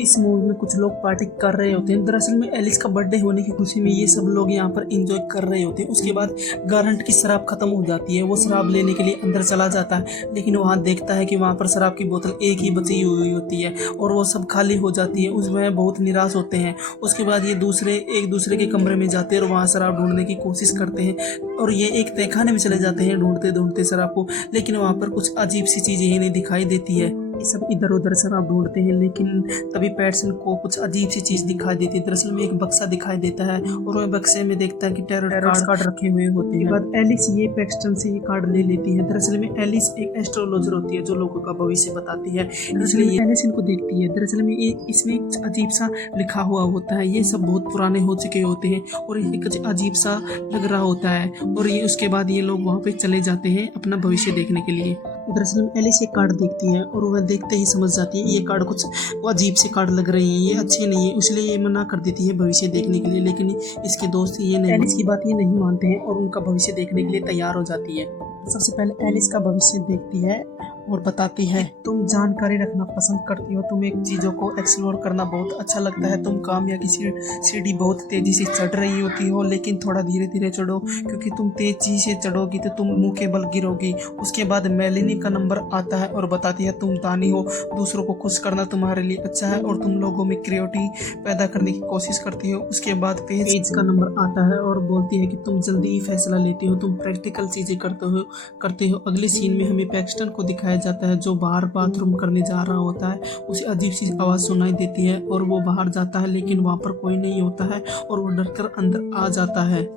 इस मूवी में कुछ लोग पार्टी कर रहे होते हैं। दरअसल में एलिस का बर्थडे होने की खुशी में ये सब लोग यहाँ पर एंजॉय कर रहे होते हैं। उसके बाद गारंट की शराब खत्म हो जाती है। वो शराब लेने के लिए अंदर चला जाता है, लेकिन वहाँ देखता है कि वहाँ पर शराब की बोतल एक ही बची हुई होती है और वो सब खाली हो जाती है। उसमें बहुत निराश होते हैं। उसके बाद ये एक दूसरे के कमरे में जाते हैं और वहाँ शराब ढूंढने की कोशिश करते हैं और ये एक तहखाने में चले जाते हैं ढूंढते ढूंढते शराब को, लेकिन वहाँ पर कुछ अजीब सी चीज़ें इन्हें दिखाई देती है। ये सब इधर उधर शराब ढूंढते हैं, लेकिन तभी पैटसन को कुछ अजीब सी चीज़ दिखाई देती है। दरअसल में एक बक्सा दिखाई देता है और वह बक्से में देखता है कि टैरोट कार्ड रखे हुए होते हैं। बाद एलिस ये पैक्सटन से ये कार्ड ले लेती है। दरअसल में एलिस एक एस्ट्रोलॉजर होती है जो लोगों का भविष्य बताती है, इसलिए एलिस इनको देखती है। दरअसल में इसमें कुछ अजीब सा लिखा हुआ होता है। ये सब बहुत पुराने हो चुके होते हैं और ये कुछ अजीब सा लग रहा होता है और ये उसके बाद ये लोग वहाँ पे चले जाते हैं अपना भविष्य देखने के लिए। दरअसल में एलिस ये कार्ड देखती है और वह देखते ही समझ जाती है ये कार्ड कुछ अजीब से कार्ड लग रहे हैं, ये अच्छे नहीं है, इसलिए ये मना कर देती है भविष्य देखने के लिए। लेकिन इसके दोस्त ये नहीं, एलिस की बात ये नहीं मानते हैं और उनका भविष्य देखने के लिए तैयार हो जाती है। सबसे पहले एलिस का भविष्य देखती है और बताती है तुम जानकारी रखना पसंद करती हो, तुम्हें चीज़ों को एक्सप्लोर करना बहुत अच्छा लगता है, तुम कामयाबी की सीढ़ी बहुत तेज़ी से चढ़ रही होती हो, लेकिन थोड़ा धीरे धीरे चढ़ो क्योंकि तुम तेजी से चढ़ोगी तो तुम मुंह के बल गिरोगी। उसके बाद मेलिनी का नंबर आता है और बताती है तुम दानी हो, दूसरों को खुश करना तुम्हारे लिए अच्छा है और तुम लोगों में क्रिएटिविटी पैदा करने की कोशिश करती हो। उसके बाद पेज का नंबर आता है और बोलती है कि तुम जल्दी ही फैसला लेती हो, तुम प्रैक्टिकल चीज़ें करते हो। अगले सीन में हमें पैक्सटन को दिखाया जाता है जो बाहर बाथरूम करने जा रहा होता है। उसे अजीब सी आवाज़ सुनाई देती है और वो बाहर जाता है, लेकिन वहाँ पर कोई नहीं होता है और वो डरकर अंदर आ जाता है।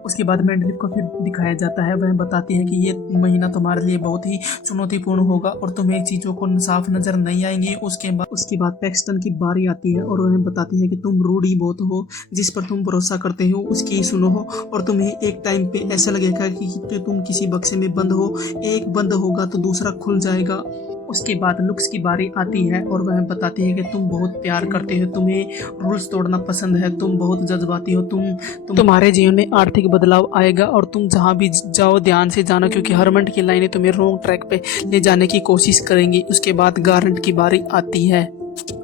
उसके बाद मैंडलिफ को फिर दिखाया जाता है। वह बताती है कि ये महीना तुम्हारे लिए बहुत ही चुनौतीपूर्ण होगा और तुम्हें चीज़ों को साफ नज़र नहीं आएंगी। उसके बाद पैक्सटन की बारी आती है और वह बताती है कि तुम रूढ़ी बहुत हो, जिस पर तुम भरोसा करते हो उसकी ही सुनो हो और तुम्हें एक टाइम पे ऐसा लगेगा कि तुम किसी बक्से में बंद हो, एक बंद होगा तो दूसरा खुल जाएगा। उसके बाद लुक्स की बारी आती है और वह बताती है कि तुम बहुत प्यार करते हो, तुम्हें रूल्स तोड़ना पसंद है, तुम बहुत जज्बाती हो, तुम्हारे जीवन में आर्थिक बदलाव आएगा और तुम जहाँ भी जाओ ध्यान से जाना क्योंकि हरमंड की लाइनें तुम्हें रॉन्ग ट्रैक पे ले जाने की कोशिश करेंगी। उसके बाद गारंट की बारी आती है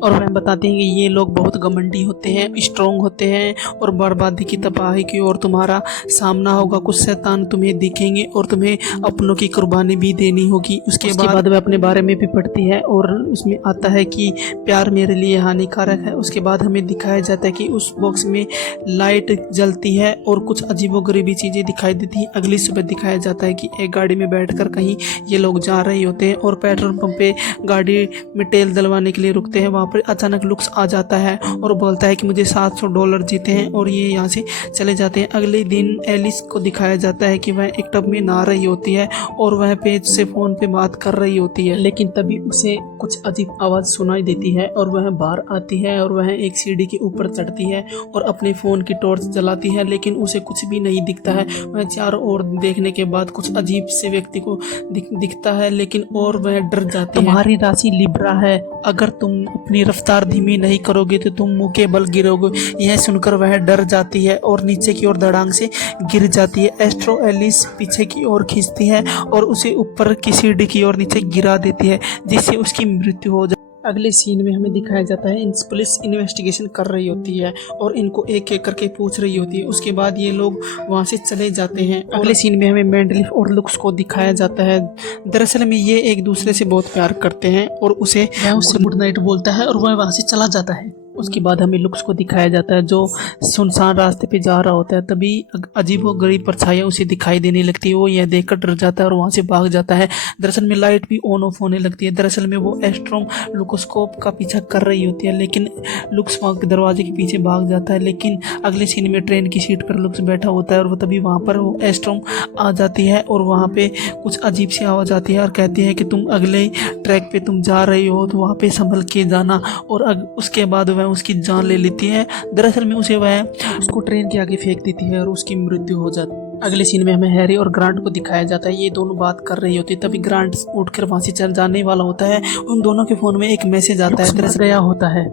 और वह बताते हैं कि ये लोग बहुत घमंडी होते हैं, स्ट्रॉन्ग होते हैं और बर्बादी की तबाही की और तुम्हारा सामना होगा। कुछ शैतान तुम्हें दिखेंगे और तुम्हें अपनों की कुर्बानी भी देनी होगी। उसके बाद वह अपने बारे में भी पढ़ती है और उसमें आता है कि प्यार मेरे लिए हानिकारक है। उसके बाद हमें दिखाया जाता है कि उस बॉक्स में लाइट जलती है और कुछ अजीबोगरीबी चीज़ें दिखाई देती हैं। अगली सुबह दिखाया जाता है कि एक गाड़ी में बैठकर कहीं ये लोग जा रहे होते हैं और पेट्रोल पंप पे गाड़ी में तेल डलवाने के लिए रुकते हैं। वहाँ पर अचानक लुक्स आ जाता है और बोलता है कि मुझे $700 जीते हैं और ये यहाँ से चले जाते हैं। अगले दिन एलिस को दिखाया जाता है कि वह एक टब में नहा रही होती है और वह पेज से फ़ोन पे बात कर रही होती है, लेकिन तभी उसे कुछ अजीब आवाज़ सुनाई देती है और वह बाहर आती है और वह एक सीढ़ी के ऊपर चढ़ती है और अपने फ़ोन की टॉर्च जलाती है, लेकिन उसे कुछ भी नहीं दिखता है। वह चारों ओर देखने के बाद कुछ अजीब से व्यक्ति को दिखता है, लेकिन और वह डर जाती है। तुम्हारी राशि लिब्रा है, अगर तुम अपनी रफ्तार धीमी नहीं करोगे तो तुम मुंह के बल गिरोगे। यह सुनकर वह डर जाती है और नीचे की ओर धड़ाम से गिर जाती है। एस्ट्रो एलिस पीछे की ओर खींचती है और उसे ऊपर की सीढ़ी की ओर नीचे गिरा देती है, जिससे उसकी मृत्यु हो जाती है। अगले सीन में हमें दिखाया जाता है पुलिस इन्वेस्टिगेशन कर रही होती है और इनको एक एक करके पूछ रही होती है। उसके बाद ये लोग वहाँ से चले जाते हैं। अगले सीन में हमें मैंडलिफ और लुक्स को दिखाया जाता है। दरअसल में ये एक दूसरे से बहुत प्यार करते हैं और उसे गुड नाइट बोलता है और वह वहाँ से चला जाता है। उसके बाद हमें लुक्स को दिखाया जाता है जो सुनसान रास्ते पे जा रहा होता है। तभी अजीबोगरीब परछाइयाँ उसे दिखाई देने लगती है। वो यह देखकर डर जाता है और वहाँ से भाग जाता है। दरअसल में लाइट भी ऑन ऑफ होने लगती है। दरअसल में वो एस्ट्रोम लुकोस्कोप का पीछा कर रही होती है, लेकिन लुक्स वहाँ के दरवाजे के पीछे भाग जाता है। लेकिन अगले सीन में ट्रेन की सीट पर लुक्स बैठा होता है और वो तभी वहाँ पर वो एस्ट्रोम आ जाती है और वहाँ पे कुछ अजीब सी आवाज़ आती है और कहती है कि तुम अगले ट्रैक पे तुम जा रही हो तो वहाँ पे संभल के जाना। और उसके बाद वह उसकी जान ले लेती है। दरअसल में उसको ट्रेन के आगे फेंक देती है और उसकी मृत्यु हो जाती है। अगले सीन में हमें हैरी और ग्रांट को दिखाया जाता है। ये दोनों बात कर रही होती है। तभी ग्रांट उठकर वहां से चल जाने वाला होता है। उन दोनों के फोन में एक मैसेज आता है, दरअसल गया होता है।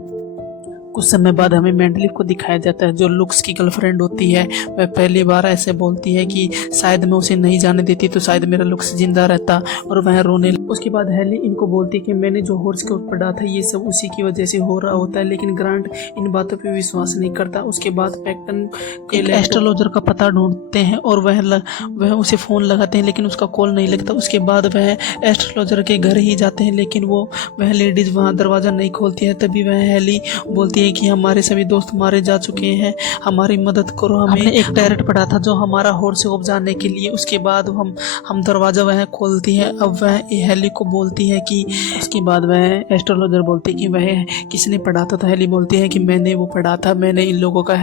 कुछ समय बाद हमें मैंडलिफ को दिखाया जाता है जो लुक्स की गर्लफ्रेंड होती है। वह पहली बार ऐसे बोलती है कि शायद मैं उसे नहीं जाने देती तो शायद मेरा लुक्स जिंदा रहता और वह रोने उसके बाद हेली इनको बोलती है कि मैंने जो हॉर्स के ऊपर पढ़ा था ये सब उसी की वजह से हो रहा होता है, लेकिन ग्रांट इन बातों पे विश्वास नहीं करता। उसके बाद पैक्टन एक एस्ट्रोलॉजर का पता ढूंढते हैं और वह उसे फ़ोन लगाते हैं, लेकिन उसका कॉल नहीं लगता। उसके बाद वह एस्ट्रोलॉजर के घर ही जाते हैं, लेकिन वह लेडीज़ वहाँ दरवाज़ा नहीं खोलती है। तभी वह हेली बोलती है कि हमारे सभी दोस्त मारे जा चुके हैं, हमारी मदद करो। हमने एक टैरेट पढ़ा था जो हमारा हॉर्स को जाने के लिए। उसके बाद हम दरवाज़ा वह खोलती है। अब वह हेली को बोलती है कि उसके बाद वह एस्ट्रोलॉजर बोलती है कि वह किसने पढ़ा था, तो हेली बोलती है कि मैंने वो पढ़ा था, मैंने इन लोगों का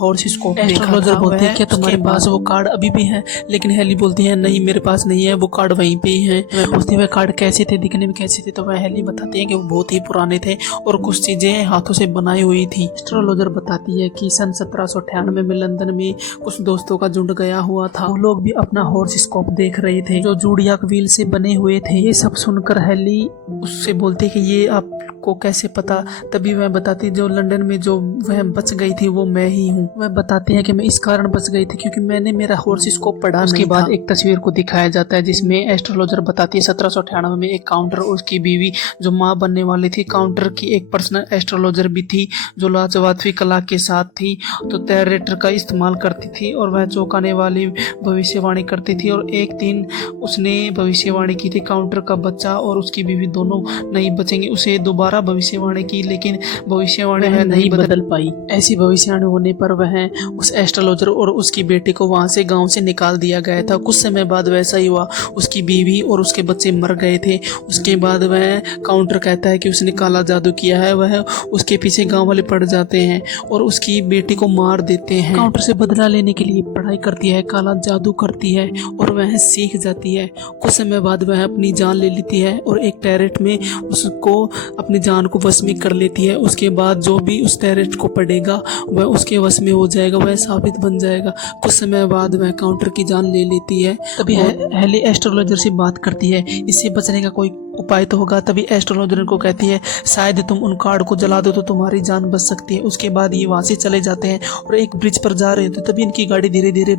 हॉर्स स्कोप देखा था। एस्ट्रोलॉजर बोलती है क्या तुम्हारे पास वो कार्ड अभी भी है, लेकिन हेली बोलती है नहीं मेरे पास नहीं है, वो कार्ड वहीं पे ही है। वह पूछती है वह कार्ड कैसे थे, दिखने में कैसे थे, तो वह हेली बताती है कि वो बहुत ही पुराने थे और कुछ चीजें हाथों से बनाई हुई थी। एस्ट्रोलॉजर बताती है कि सन 1798 में लंदन में कुछ दोस्तों का झुंड गया हुआ था। वो लोग भी अपना हॉर्स स्कोप देख रहे थे जो जूडियाक व्हील से बने हुए थे। ये सब सुनकर हेली उससे बोलती है कि ये आपको कैसे पता। तभी वह बताती जो लंदन में जो वह बच गई थी वो मैं ही हूँ। वह बताती है कि मैं इस कारण बच गई थी क्योंकि मैंने मेरा हॉर्स स्कोप पढ़ा नहीं था। उसके बाद एक तस्वीर को दिखाया जाता है जिसमें एस्ट्रोलॉजर बताती है 1798 में एक काउंटर और उसकी बीवी जो माँ बनने वाली थी। काउंटर की एक पर्सनल एस्ट्रोलॉजर भी थी जो लाजवाब कला के साथ थी, तो टैरेटर का इस्तेमाल करती थी और वह चौंकाने वाली भविष्यवाणी करती थी। और एक दिन उसने भविष्यवाणी की थी काउंटर का बच्चा और उसकी बीवी दोनों नहीं बचेंगे। उसे दोबारा भविष्यवाणी की, लेकिन भविष्यवाणी वह नहीं बदल पाई। ऐसी भविष्यवाणी होने पर वह उस एस्ट्रोलॉजर और उसकी बेटी को वहां से गांव से निकाल दिया गया था। कुछ समय बाद वैसा ही हुआ, उसकी बीवी और उसके बच्चे मर गए थे। उसके बाद वह काउंटर कहता है कि उसने काला जादू किया है। वह उसके पीछे गांव वाले पड़ जाते हैं और उसकी बेटी को मार देते हैं। काउंटर से बदला लेने के लिए पढ़ाई करती है, काला जादू करती है और वह सीख जाती है। कुछ समय बाद वह अपनी जान ले लेती है और एक टैरेट में उसको अपनी जान को वश में कर लेती है। उसके बाद जो भी उस टैरेट को पढ़ेगा वह उसके वश में हो जाएगा, वह साबित बन जाएगा। कुछ समय बाद वह काउंटर की जान ले लेती है। तभी हेली एस्ट्रोलॉजर से बात करती है, इससे बचने का कोई उपाय तो होगा। तभी एस्ट्रोलॉजर को कहती है शायद तुम उन कार्ड को जला दो तो तुम्हारी जान बच सकती है। उसके बाद ये वहां से चले जाते हैं और एक ब्रिज पर जा रहे होते तभी इनकी गाड़ी धीरे धीरे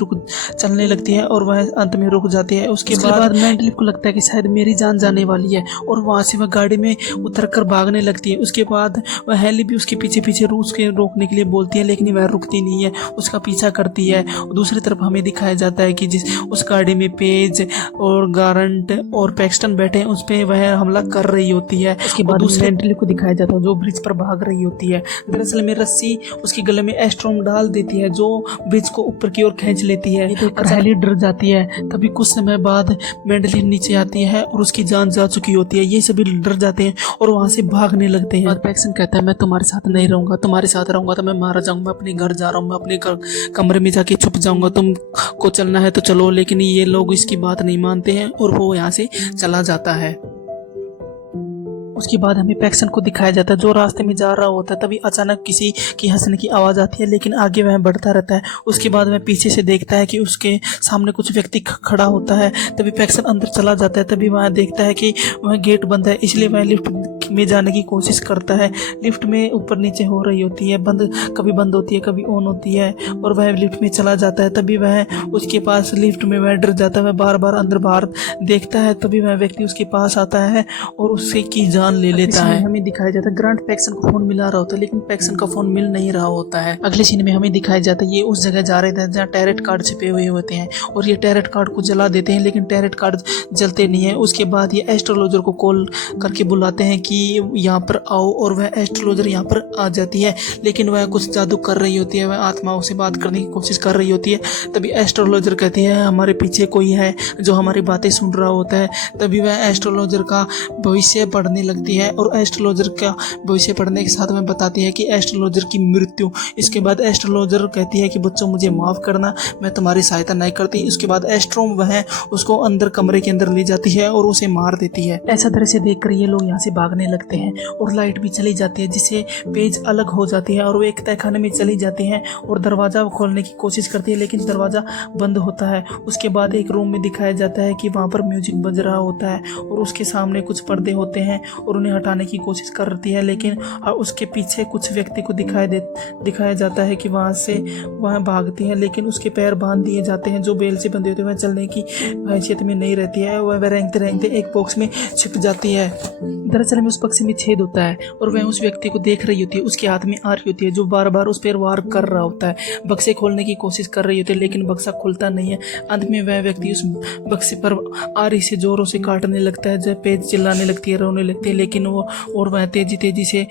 चलने लगती है और वह अंत में रुक जाती है। उसके बाद मेंटली को लगता है कि शायद मेरी जान जाने वाली है और वहां से वह गाड़ी में उतरकर भागने लगती है। उसके बाद वह हेली भी उसके पीछे पीछे रोकने के लिए बोलती है, लेकिन वह रुकती नहीं है, उसका पीछा करती है। दूसरी तरफ हमें दिखाया जाता है कि जिस उस गाड़ी में पेज और गारंट और पैक्सटन बैठे हैं उस पे वह हमला कर रही होती है। उसके बाद दूसरे मेंटली को दिखाया जाता है जो ब्रिज पर भाग रही होती है। दरअसल में रस्सी उसके गले में एस्ट्रोम डाल देती है जो ब्रिज को ऊपर की ओर खींच लेती है। हेली डर जाती है। तभी कुछ समय बाद मेंटली नीचे आती है और उसकी जान जा चुकी होती है। ये सभी डर जाते हैं और वहां से भागने लगते हैं। और पैक्सन कहता है मैं तुम्हारे साथ नहीं रहूंगा, तुम्हारे साथ रहूंगा तो मैं मारा जाऊंगा, मैं अपने घर जा रहा हूँ, मैं अपने कमरे में जाके छुप जाऊंगा, तुमको चलना है तो चलो। लेकिन ये लोग इसकी बात नहीं मानते हैं और वो यहाँ से चला जाता है। उसके बाद हमें पैक्सन को दिखाया जाता है जो रास्ते में जा रहा होता है। तभी अचानक किसी की हंसने की आवाज़ आती है, लेकिन आगे वह बढ़ता रहता है। उसके बाद वह पीछे से देखता है कि उसके सामने कुछ व्यक्ति खड़ा होता है। तभी पैक्सन अंदर चला जाता है। तभी वह देखता है कि वह गेट बंद है, इसलिए वह लिफ्ट में जाने की कोशिश करता है। लिफ्ट में ऊपर नीचे हो रही होती है, कभी बंद होती है, कभी ऑन होती है और वह लिफ्ट में चला जाता है। तभी वह उसके पास लिफ्ट में वह डर जाता है, वह बार बार अंदर बाहर देखता है। तभी वह व्यक्ति उसके पास आता है और उससे की जान ले लेता है। हमें दिखाया जाता है ग्रांट पैक्सन को फोन मिला रहा होता है, लेकिन पैक्सन का फोन मिल नहीं रहा होता है। अगले सीन में हमें दिखाया जाता है ये उस जगह जा रहे थे जहाँ टैरेट कार्ड छिपे हुए होते हैं और ये टैरेट कार्ड को जला देते हैं, लेकिन टैरेट कार्ड जलते नहीं है। उसके बाद ये एस्ट्रोलॉजर को कॉल करके बुलाते हैं कि यहाँ पर आओ और वह एस्ट्रोलॉजर यहाँ पर आ जाती है, लेकिन वह कुछ जादू कर रही होती है, वह आत्माओं से बात करने की कोशिश कर रही होती है। तभी एस्ट्रोलॉजर कहती है हमारे पीछे कोई है जो हमारी बातें सुन रहा होता है। तभी वह एस्ट्रोलॉजर का भविष्य पढ़ने लगती है और एस्ट्रोलॉजर का भविष्य पढ़ने के साथ में बताती है कि एस्ट्रोलॉजर की मृत्यु। इसके बाद एस्ट्रोलॉजर कहती है कि बच्चों मुझे माफ़ करना, मैं तुम्हारी सहायता नहीं करती। उसके बाद एस्ट्रोम वह उसको अंदर कमरे के अंदर ले जाती है और उसे मार देती है। ऐसा तरह से देखकर ये लोग यहाँ से भागने लगते हैं और लाइट भी चली जाती है, जिससे पेज अलग हो जाती है और वो एक तहखाने में चली जाती हैं और दरवाज़ा खोलने की कोशिश करती है, लेकिन दरवाज़ा बंद होता है। उसके बाद एक रूम में दिखाया जाता है कि वहाँ पर म्यूजिक बज रहा होता है और उसके सामने कुछ पर्दे होते हैं और उन्हें हटाने की कोशिश करती है, लेकिन उसके पीछे कुछ व्यक्ति को दिखाया जाता है कि वहाँ से वह भागती है, लेकिन उसके पैर बांध दिए जाते हैं जो बेल से बंधे होते हैं। वह चलने की हैसियत में नहीं रहती है। वह रेंगते रेंगते एक बॉक्स में छिप जाती है। दरअसल में उस बक्से में छेद होता है और वह उस व्यक्ति को देख रही होती है। उसके हाथ में आरी होती है जो बार बार उस पर वार कर रहा होता है। बक्से खोलने की कोशिश कर रही होती है, लेकिन बक्सा खुलता नहीं है। अंत में वह व्यक्ति उस बक्से पर आरी से जोरों से काटने लगता है। जब पेज चिल्लाने लगती है, रोने लगती है, लेकिन वह तेजी से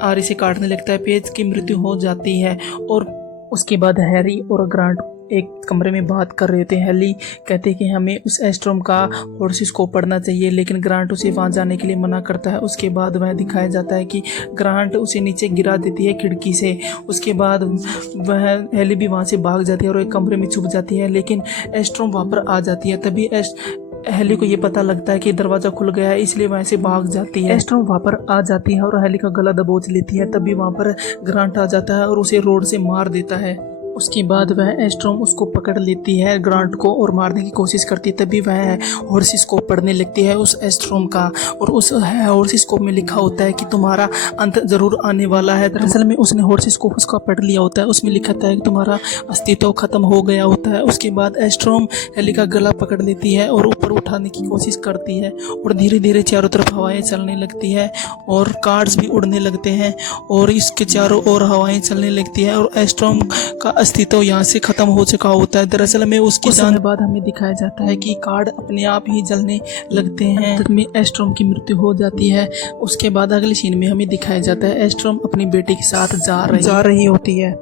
आरी से काटने लगता है। पेज की मृत्यु हो जाती है और उसके बाद हैरी और ग्रांट एक कमरे में बात कर रहे थे। हैरी कहते हैं कि हमें उस एस्ट्रोम का हॉरोस्कोप पढ़ना चाहिए, लेकिन ग्रांट उसे वहाँ जाने के लिए मना करता है। उसके बाद वह दिखाया जाता है कि ग्रांट उसे नीचे गिरा देती है खिड़की से। उसके बाद वह हैरी भी वहाँ से भाग जाती है और एक कमरे में छुप जाती है, लेकिन एस्ट्रोम वहाँ पर आ जाती है। तभी हैली को ये पता लगता है कि दरवाजा खुल गया है, इसलिए वहाँ से भाग जाती है। एस्ट्रोम वहाँ पर आ जाती है और हैली का गला दबोच लेती है। तभी वहाँ पर ग्रांट आ जाता है और उसे रोड से मार देता है। उसके बाद वह एस्ट्रोम उसको पकड़ लेती है, ग्रांट को, और मारने की कोशिश करती है। तभी वह हॉरोस्कोप पढ़ने लगती है उस एस्ट्रोम का, और उस हॉरोस्कोप में लिखा होता है कि तुम्हारा अंत जरूर आने वाला है। दरअसल में उसने हॉरोस्कोप उसका पढ़ लिया होता है। उसमें लिखा था कि तुम्हारा अस्तित्व खत्म हो गया होता है। उसके बाद एस्ट्रोम हैली का गला पकड़ लेती है और ऊपर उठाने की कोशिश करती है और धीरे धीरे चारों तरफ हवाएं चलने लगती है और कार्ड्स भी उड़ने लगते हैं और इसके चारों ओर हवाएं चलने लगती है और एस्ट्रोम का अस्तित्व यहाँ से खत्म हो चुका होता है। दरअसल में उसके जाने के बाद हमें दिखाया जाता है कि कार्ड अपने आप ही जलने लगते हैं। अंत में एस्ट्रोम की मृत्यु हो जाती है। उसके बाद अगले सीन में हमें दिखाया जाता है एस्ट्रोम अपनी बेटी के साथ जा रही होती है।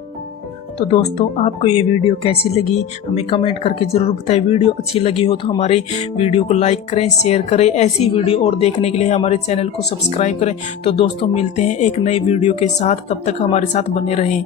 तो दोस्तों, आपको ये वीडियो कैसी लगी हमें कमेंट करके ज़रूर बताएं। वीडियो अच्छी लगी हो तो हमारे वीडियो को लाइक करें, शेयर करें। ऐसी वीडियो और देखने के लिए हमारे चैनल को सब्सक्राइब करें। तो दोस्तों, मिलते हैं एक नई वीडियो के साथ। तब तक हमारे साथ बने रहें।